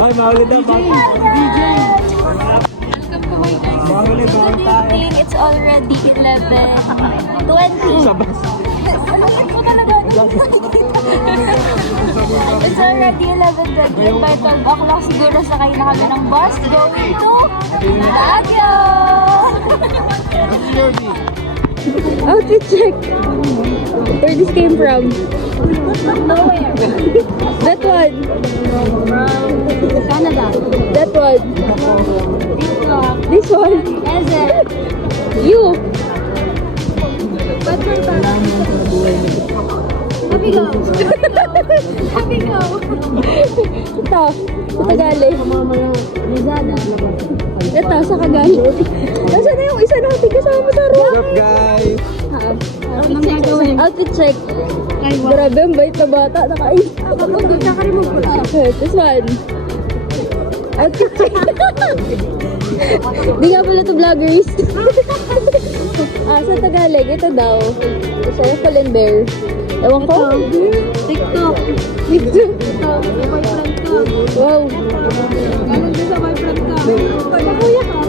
Ay, mahuli daw. DJ! Mahuli ba Good evening. It's already 11:20. sa bus? It's already 11:20. And by 12 o'clock siguro sakay na kami ng bus going to Baguio. Outfit check. Where this came from? Nowhere. That one. From Canada. That one. This one. Ezer. You. What's your bag? Happy go. Happy go. Ito. Ito galing. Lizada. Ito, sa Kagaling. Nasaan na yung isa natin kasama sa room? What's up, guys? Outfit check. Grabe, ang bait na bata. Nakain. Okay, this one. Outfit check. Di nga pala ito vloggers. Sa Tagalog, ito daw. Sa Apple and Bear. Ewan ko? TikTok. TikTok. Wow. Galing din sa boyfriend ka. Pagkakuya ka.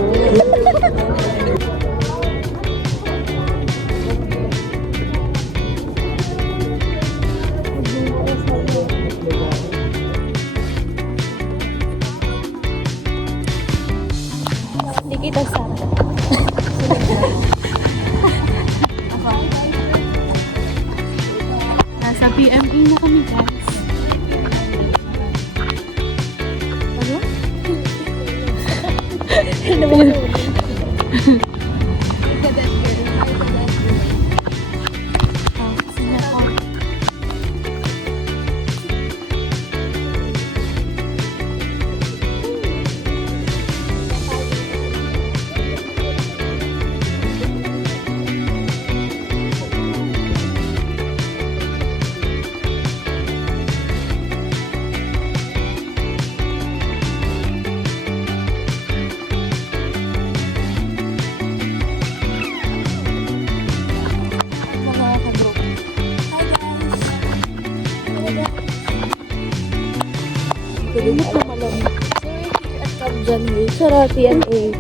Hindi kita sa nasa PME na kami, guys. Ano? Kalimut na malamig. So we're here at Camp Janway. Charot yan eh.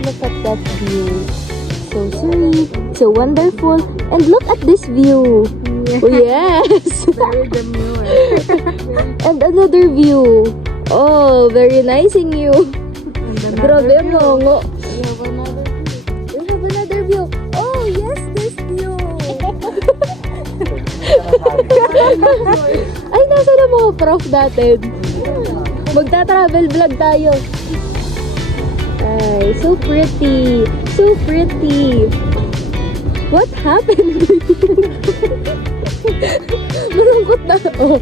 Look at that view. So sweet, so wonderful. And look at this view. Yeah. Oh, yes. Very demure. And another view. Oh, very nice in you. Grabe mo. We have another view. Oh, yes, this view. Ay, nasa na mga prof natin? Magta-travel vlog tayo. Ay, so pretty. So pretty. What happened? Malungkot na. Oh.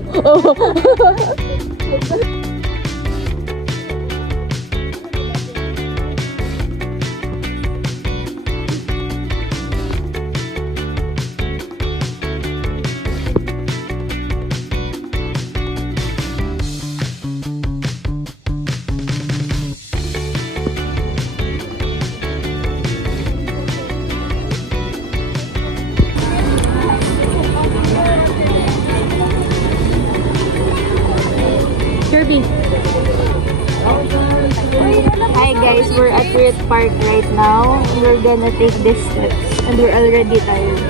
Kirby. Hi guys, we're at Rit Park right now. We're gonna take these steps and we're already tired.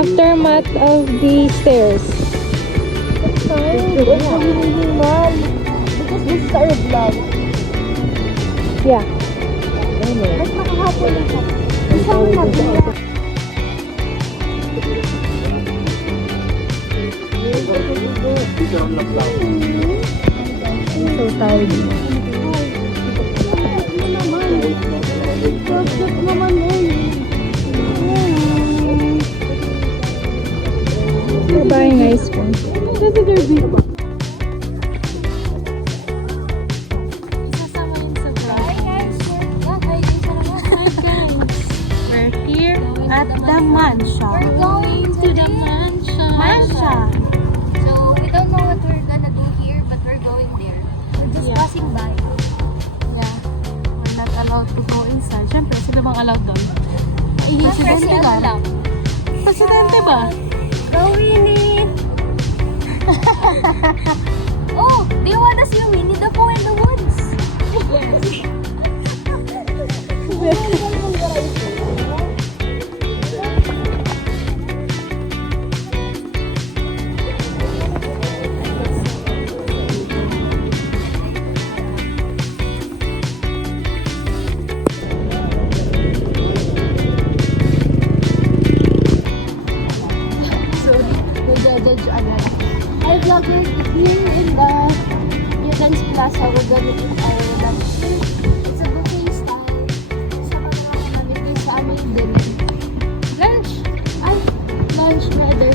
Aftermath of the stairs. Because this is our vlog. Yeah. Mas nakahapon na siya. Isang mabila. So tired. We're buying ice cream. We're here at the mansion. We're going to the mansion. Mansion. So, we don't know what we're gonna do here, but we're going there. We're just passing by. Yeah. We're not allowed to go inside. Siyempre, sila bang allowed doon? Kasi Presidente ano ba? lang. Presidente ba? Go, Winnie! Oh, do you wanna see Winnie the Pooh in the woods? Hi vloggers, here in the Newton's Plaza, we're gonna eat our lunch. It's a buffet style. Sa mga namin sa aming dinner. Lunch! Ay, lunch rather.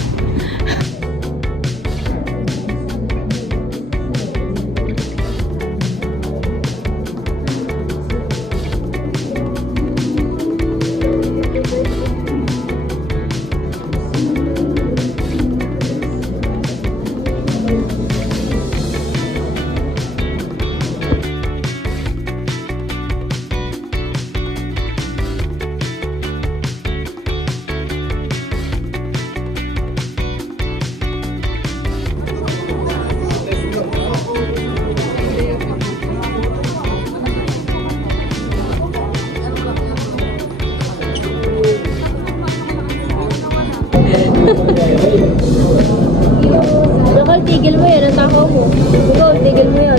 Nakal, tigil mo yan. Ang takaw mo. Ikaw, tigil mo yan.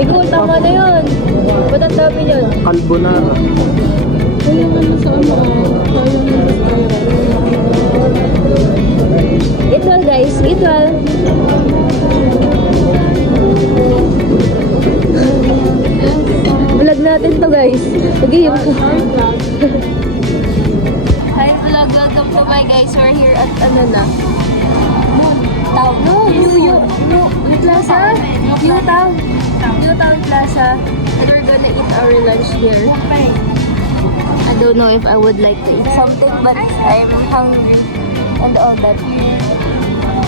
Ikaw, tama na yun. Ba't ang dami yun? Carbonara. Kaya nga na sa ano, kaya nga na sa Eat well, guys. Eat well. Vlog natin to, guys. Mag-iim ka. Hi vlog, welcome to my guys. We're here at Ano na? Town. No, New Plaza? New Town. New Town Plaza. And we're gonna eat our lunch here. I don't know if I would like to eat something, but I'm hungry and all that.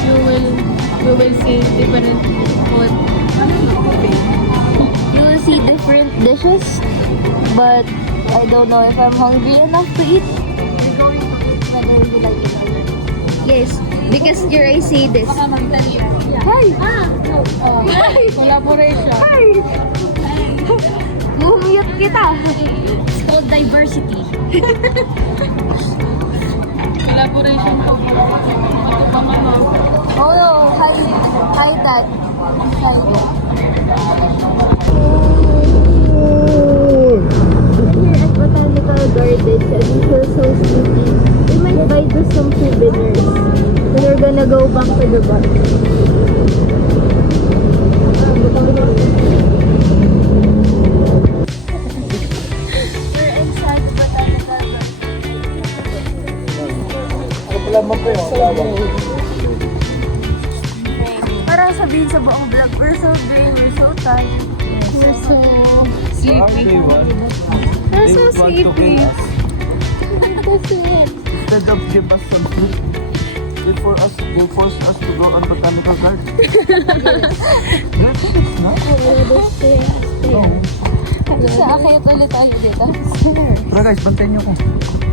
You will see different food. You will see different dishes, but I don't know if I'm hungry enough to eat. Whether you like it or not. Yes, because here I see this. Hi! Collaboration. Hi! Mumute kita. It's called diversity. Collaboration po. Oh no, hi, hi dad. Hi. Here at Botanical Gardens and we feel so sleepy. We might buy just some souvenirs. Then we're gonna go back to the bus. We're inside the Botanical Gardens. Parang sabihin sa buong vlog, we're so drained, we're so tired. We're so sleepy. We're so sleepy. Instead of give us some food, they force us to go on botanical garden. Yes, it's not. No. Sa akyat ulit tayo dito. Tara guys, bantayan niyo ko.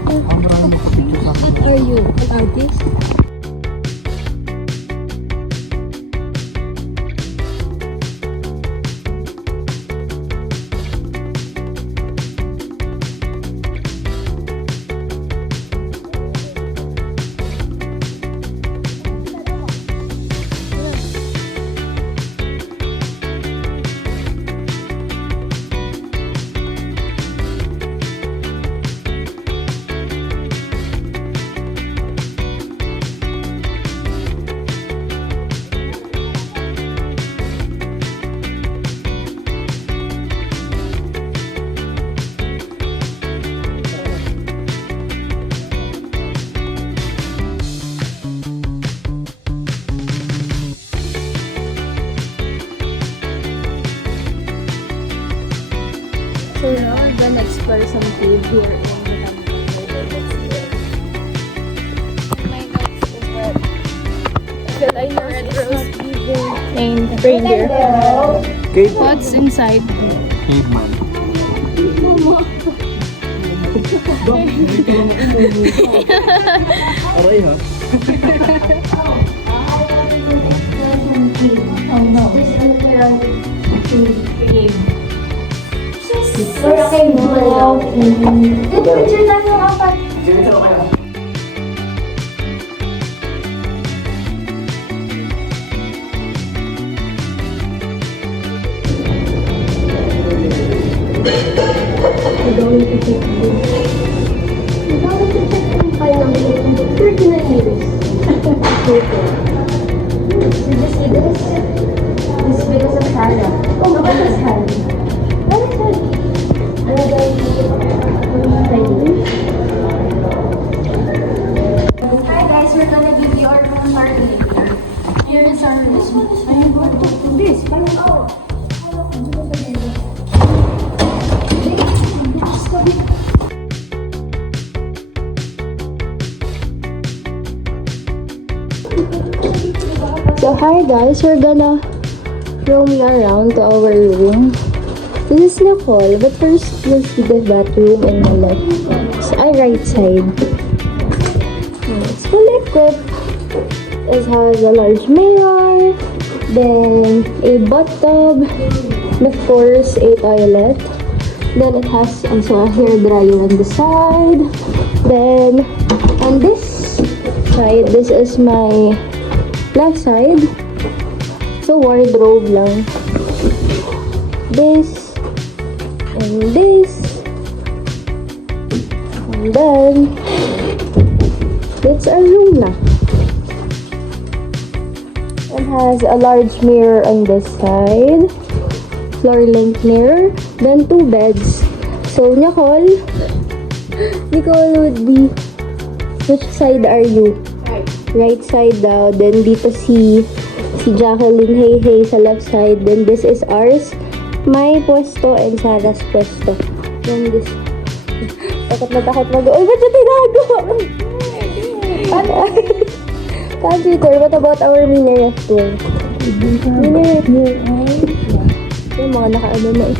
Ang marami ko picture sa akin. What are you? An artist? So now we're gonna explore some cave here in My notes is what? I know red rose. And reindeer. Cave. What's inside? Caveman. Aray ha? Picture na yung apat. Hi guys, we're gonna give you our room tour later. Here is our room. This, So hi guys, we're gonna roam around to our room. This is Nicole, but first you'll see the bathroom in the left, right side. It's fully equipped. It has a large mirror, then a bathtub, and of course a toilet. Then it has also a hair dryer on the side. Then on this side, this is my left side. So wardrobe lang. This and this. And then it's a room na. It has a large mirror on this side. Floor length mirror. Then 2 beds. So Nicole would be, which side are you? Right side daw. Then dito si Jacqueline Hey sa left side. Then this is ours. My pwesto and Sarah's pwesto. Then this. Takot na mag- Uy, ba't siya tinago? Pantry tour. What about our mini ref tour? Mini ref tour. Yung mga nakaano na eh.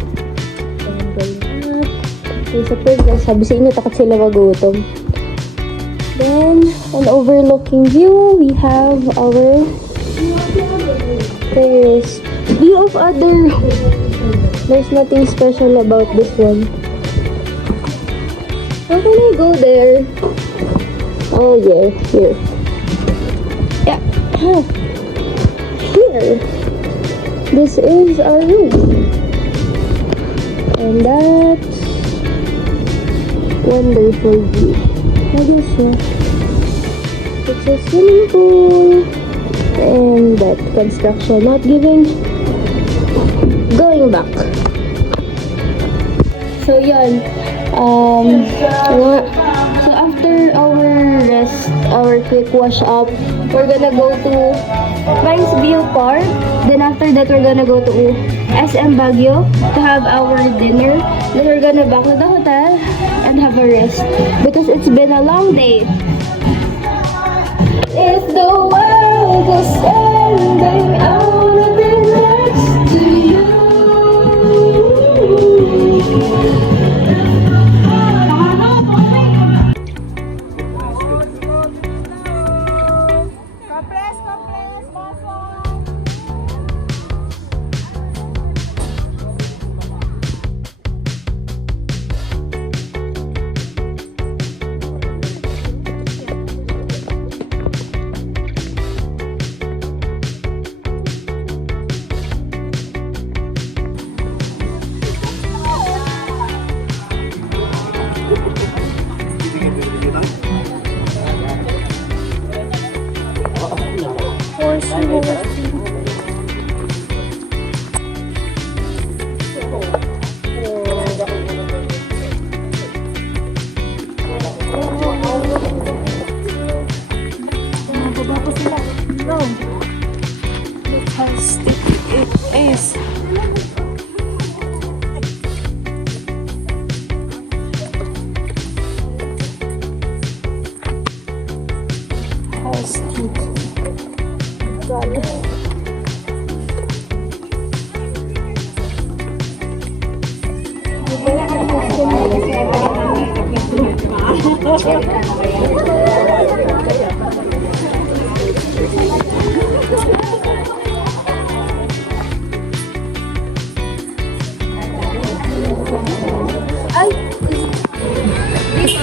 Sa pwede, sabi sa inyo, takot sila magutom. Then, an overlooking view, we have our terrace. View of other. There's nothing special about this one. How can I go there? Oh yeah, here. Yeah. Here. This is our room. And that's wonderful view. What is it? It's a swimming pool. And that construction not giving. Going back. So yun. So after our rest, our quick wash up, we're gonna go to Mines View Park. Then after that, we're gonna go to SM Baguio to have our dinner. Then we're gonna back to the hotel and have a rest because it's been a long day. If the world is ending, I wanna be next to you.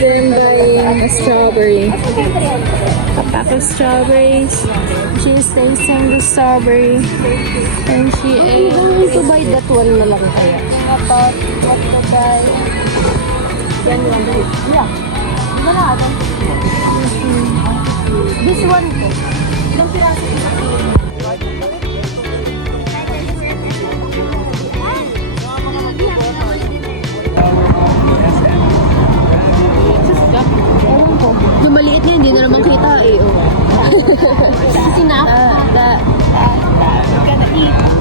Then buying a strawberry. A pack of strawberries. She is tasting the strawberry. And she is going to buy that one na lang kaya. About what to buy. Yan lang. Yeah. Diba na ako? This one ko. Ilang piraso isa ko. Ewan ko. Yung maliit na hindi na naman kita eh. Oh. Sinap.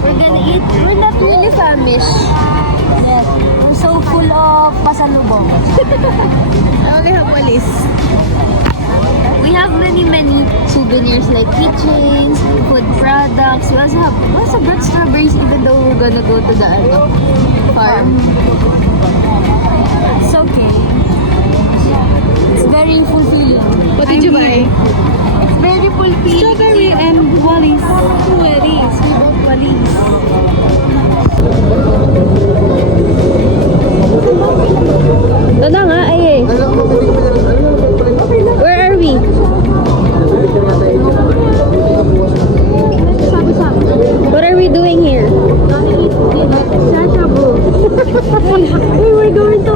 We're gonna eat. We're not really famished. Yes. I'm so full of pasalubong. Okay, have a list. We have many souvenirs like keychains, food products. We also brought strawberries even though we're gonna go to the farm. It's okay. It's very fulfilling. What did you buy? It's very fulfilling. Strawberry and Wallis. Wallis. We bought Wallis. Ito na nga, ay eh. Where are we? What are we doing here? We were going to...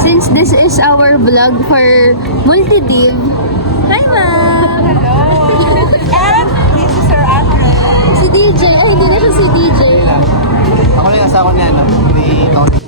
Since this is our vlog for Multidiv, hi ma'am! And this is our address. Si DJ, ay hindi na siya si DJ. Ako lang yung asawa niya, no? Ni Tony.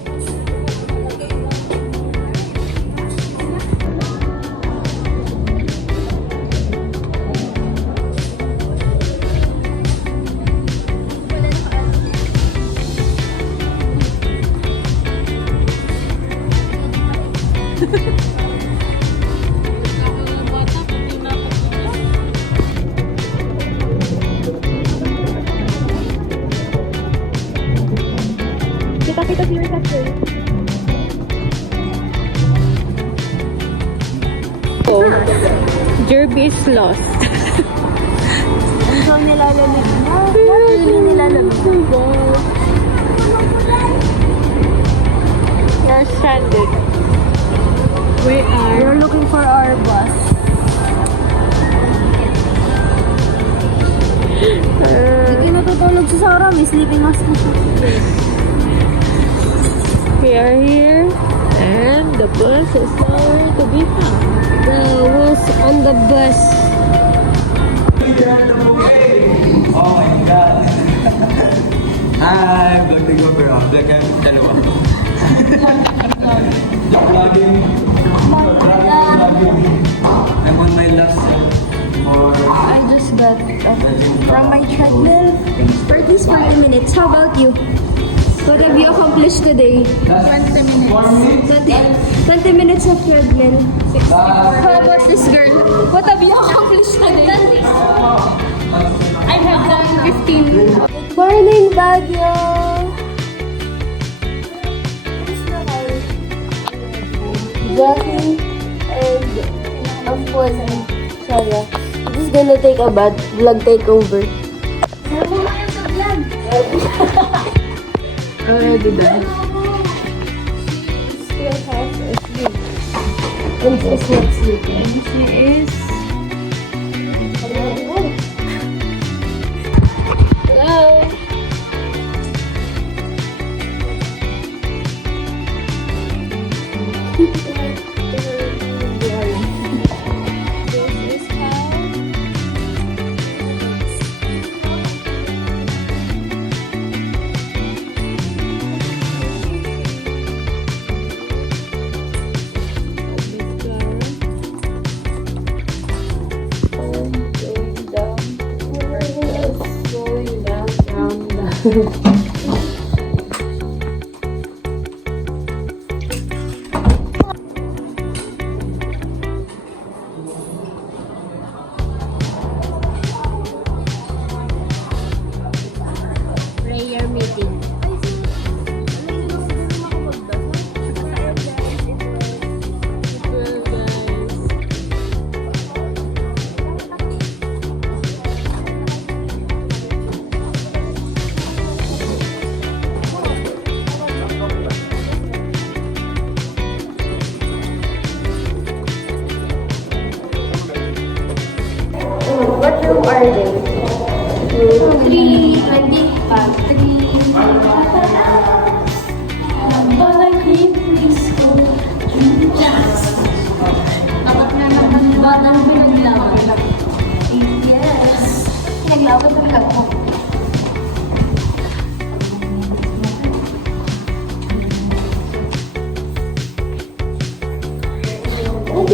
Kita-kita si Rita sir. Oh, Jerby is lost. So nilalamig na. Really nilalamig na. We're stranded. We're looking for our bus. Hindi natutulog si Sarah. May sleeping mask na siya. We are here, and the bus is nowhere to be found. Who's on the bus? Oh my God! Hi! Vlog to go bro. Vlog kayo dalawa. Vlogging. I'm on my last I just got from my treadmill. For these 40 minutes, how about you? What have you accomplished today? 20 minutes. 20 minutes of treadmill. How about this girl? What have you accomplished today? I have done 15. Morning, Baguio! Jackie and Ampon and Shaya. Just gonna take a bath. Vlog takeover. Already done. Still has a sleep. And she's not sleeping. She is... Hello? This is how... Prayer meeting.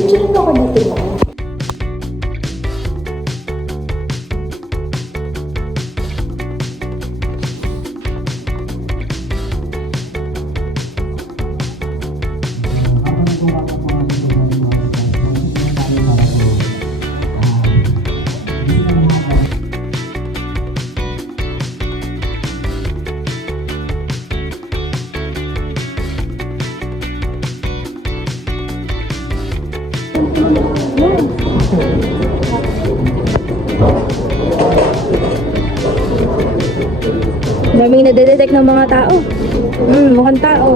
Picture mo ako dito na. Daming nadedetect ng mga tao. Mukhang tao.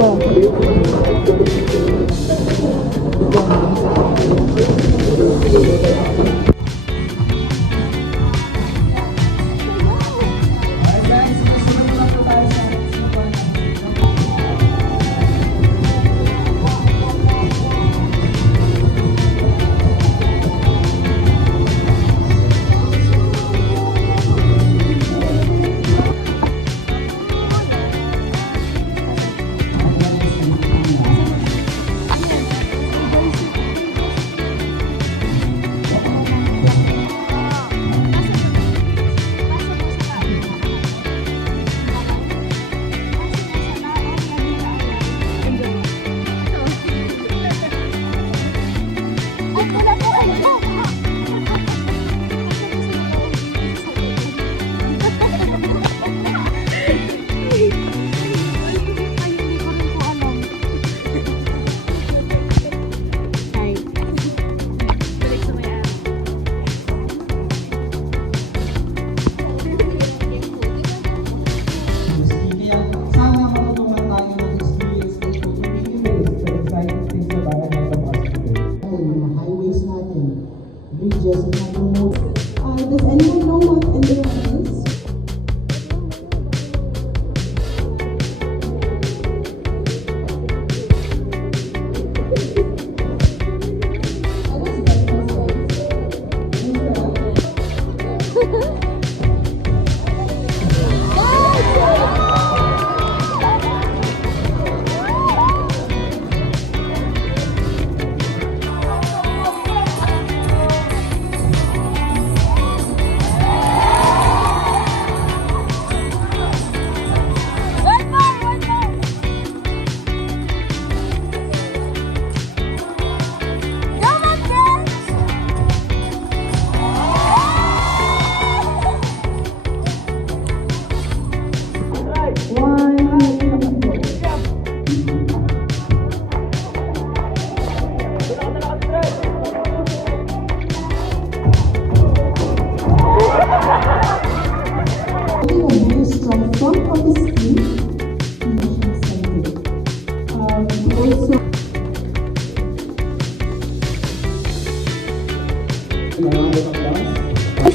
Does anyone know what Endeavor is?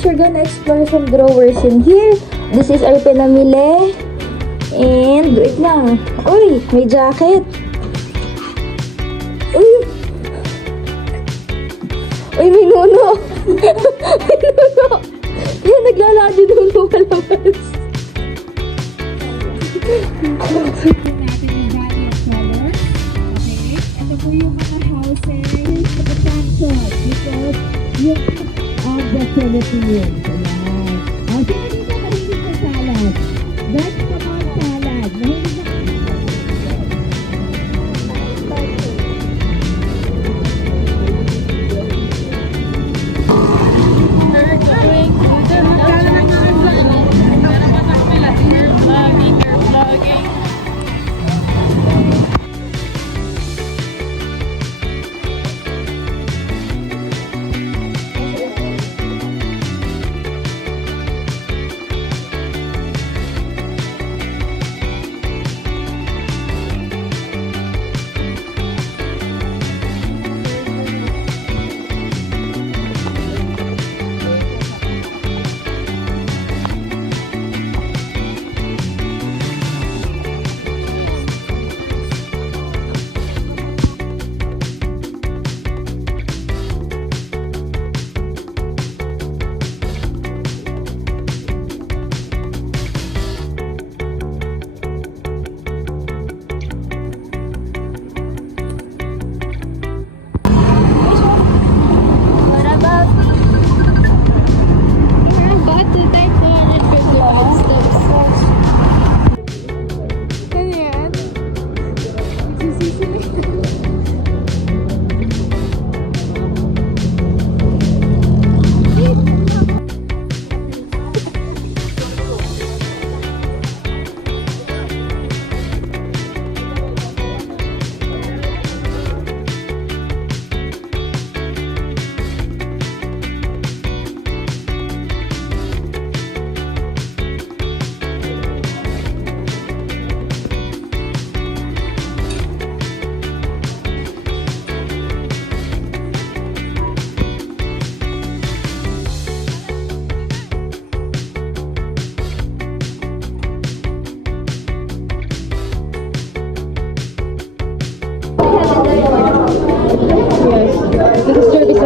We're gonna explore some drawers in here. This is our pinamili. And, wait lang. Uy, may jacket. Uy! Uy, may nuno. May nuno. Yan, naglalakad yung nuno palabas. natin yung various colors. Okay? Ito po yung mga houses sa Batangas because yung of the Philippines. Ayan. O, sino dito mahilig sa salad? Vegetable salad. Mahilig na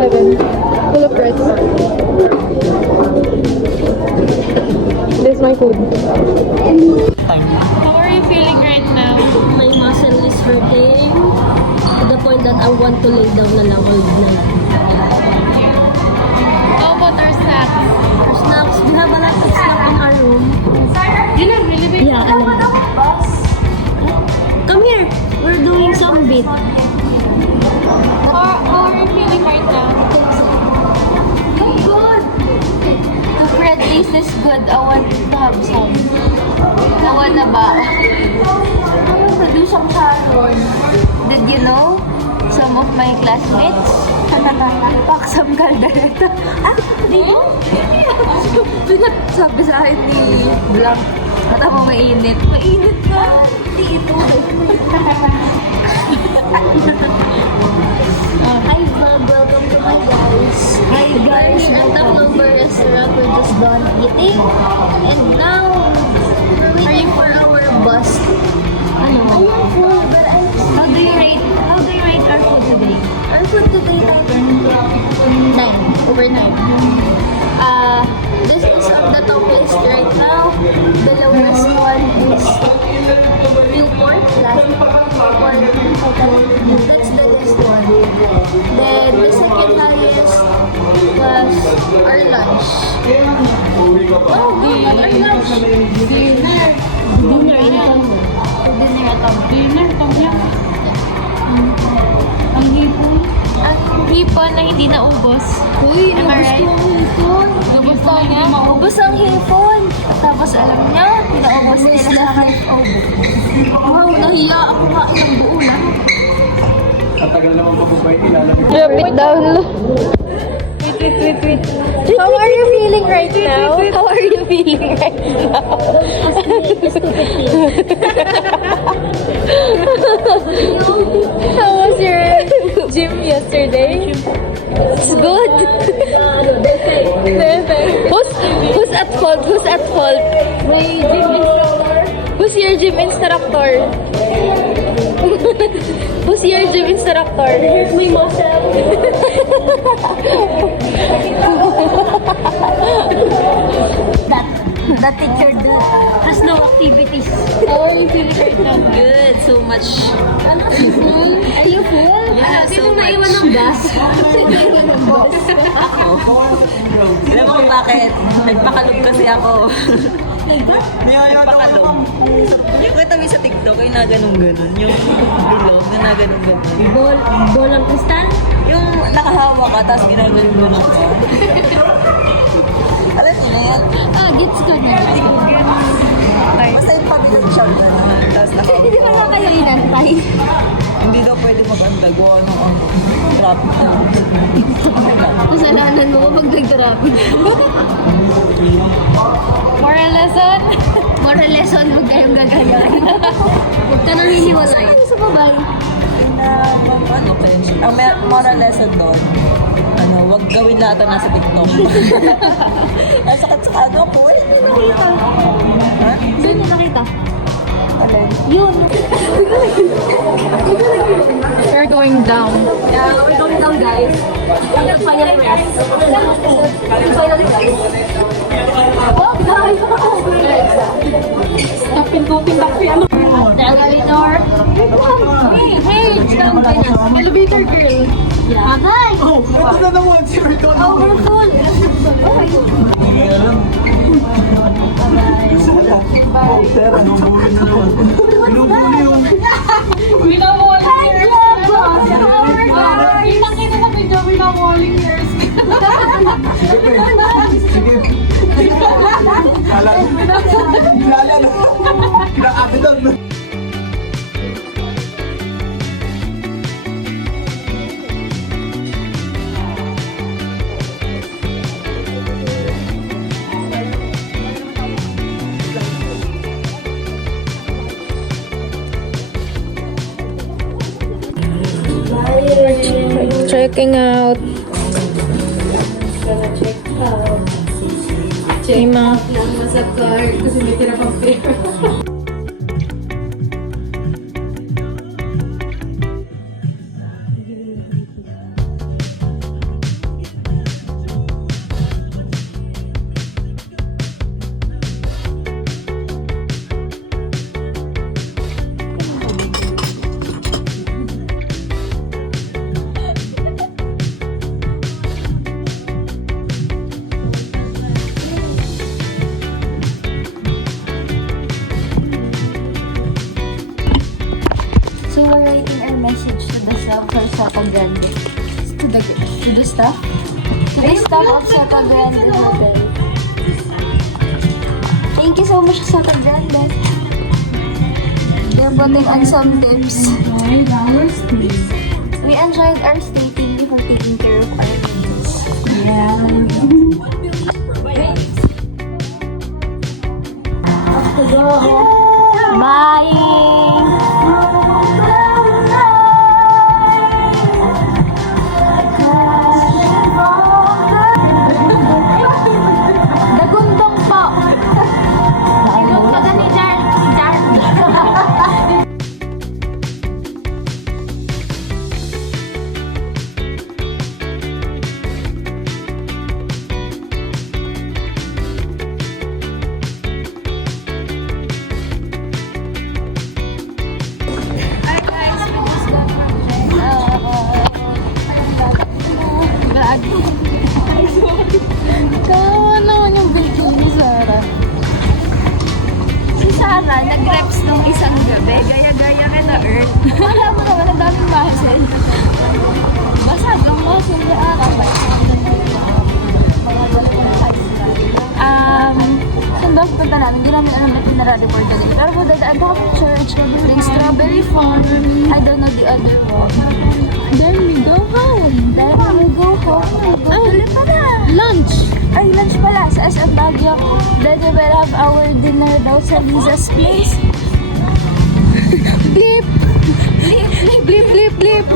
7-Eleven. Full of rice. This is my food. How are you feeling right now? My muscle is hurting to the point that I want to lay down na lang all night. How about our snacks? For snacks, we have a lot of stuff in our room. Yeah, alam mo. Come here. We're doing some beat. How are you feeling right now? Good. The bread taste is good. I want to have some. Nawa na ba? I want to do some Sharon. Did you know? Some of my classmates pack some caldereta. Ah, di mo? Sabi sa akin ni Blanc, mata mo mainit. Mainit ka. Di ito. Hi vlog, welcome to my guys. Hi guys, at Taclover restaurant, we're just done eating. And now, we're waiting for our bus. Ano? I am full, but how do you rate our food today? Our food today, 9 over 9. This is on the top list right now. The lowest one is Newport, last Newport. That's the best one. Then the second highest was our lunch. Oh, no, not our lunch. Dinner. Dinner in Tomo. Dinner at Tomo. Dinner, tom yum. Ang hipon. Ang hipon na hindi naubos. Uy, Am I nabos ko right? ang hipon. Lubos na niya. Ubus ang hipon. Tapos alam niya, pinaubos nila sa akin. Wow, nahiya ako kain ng buo lang. Katagal naman pabubay ilalagay. Drop it down. Wait. How are you feeling right now? How are you feeling right now? How was your gym yesterday? It's good. Who's at fault? Who's at fault? My gym instructor. Who's your gym instructor? Who's your gym instructor? Here's my muscle. That teacher has no activities. How are you feeling right now? Good, so much. Are you full? Are you full? Yeah, so maiwan ng gas. Alam mo bakit? Nagpakalog kasi ako. Nagpakalog. Yung kita mo sa TikTok, yung naganong-ganon. Yung bilog na naganong-ganon. Bolang kristal? Yung nakahawa ka, tapos ginaganon-ganon ka. Alam niyo na yan. Gets ko na. Basta yung pabilig siya gano'n. Tapos nakahawa Hindi ba na kayo inantay? Hindi daw pwede mag-andago ng traffic na. Kasalanan mo pag nag-traffic. Moral lesson? Moral lesson, huwag kayong gagayan. Huwag ka nang hiniwalay. Sa babay. Ano, pension. Ang moral lesson doon, wag gawin lahat ang nasa TikTok. Ang sakit sa ano ko, eh. Ha? Saan niyo nakita? Alin? Yun. We're going down. Yeah, we're going down, guys. Final press. Final press. Oh, guys! Stop pindutin back ko yan. The elevator. Hey! Elevator girl. Yeah. Hi! Oh, ito na naman si Riton. Oh, we're full. Hindi alam. Oh, Sarah, nabuli na naman. Nabuli yung... Winawalling Hi, years. Diego! Oh my God! Kitang-kita na video, winawalling years. Sige, pe. Sige. Kala na. Kinakapitan na. Checking out. Chima. Sa car, kasi may tira pang pera. So we're writing our message to the staff for Sata Grande. To the staff? To the staff of Sata Grande Hotel. Thank you so much, Sata Grande. They're putting on some tips. We enjoyed our stay. Thank you for taking care of our needs. Dagundong po. Inuntagan ni Jar. Kawawa naman yung video ni Sarah. Si Sarah, nag-reps nung isang gabi. Gaya-gaya ka na Earth. Wala mo naman, ang daming muscle. Basag ang muscle na akabay. Saan ba punta namin? Hindi namin alam na pinara-report na din. Pero po dadaan pa kami church, then strawberry farm. I don't know the other one. Then we go home. Tuloy pa na. Lunch! Ay, lunch pala sa SM Baguio. Then we will have our dinner daw sa Liza's place. Blip! Blip, blip, blip, blip!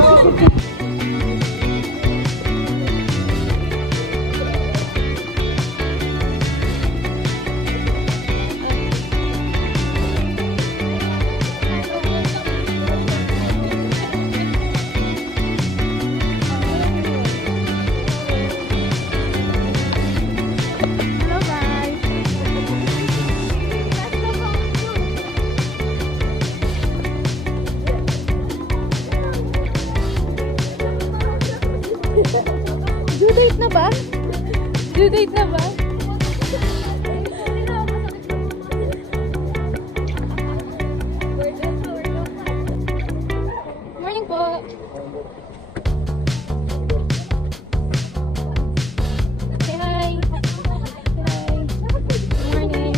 Due date na ba? Due date na ba? Morning po! Say hi! Hi! Morning!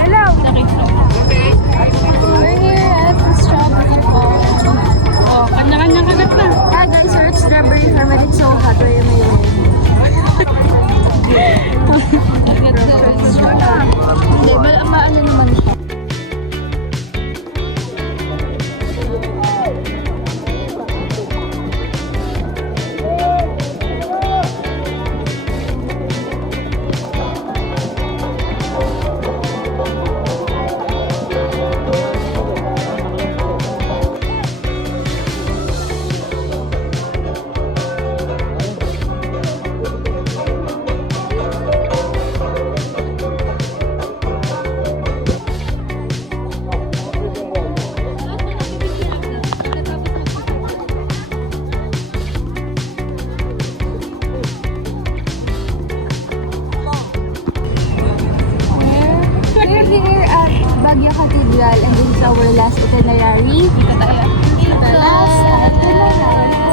Hello! We're here at the strawberry farm. Oh, kanya-kanyang kagat na. Hi guys, we're at strawberry farm and it's so hot. Where am I wearing? Hindi, maano naman siya. We're here at Baguio Cathedral and this is our last itinerary. Last itinerary.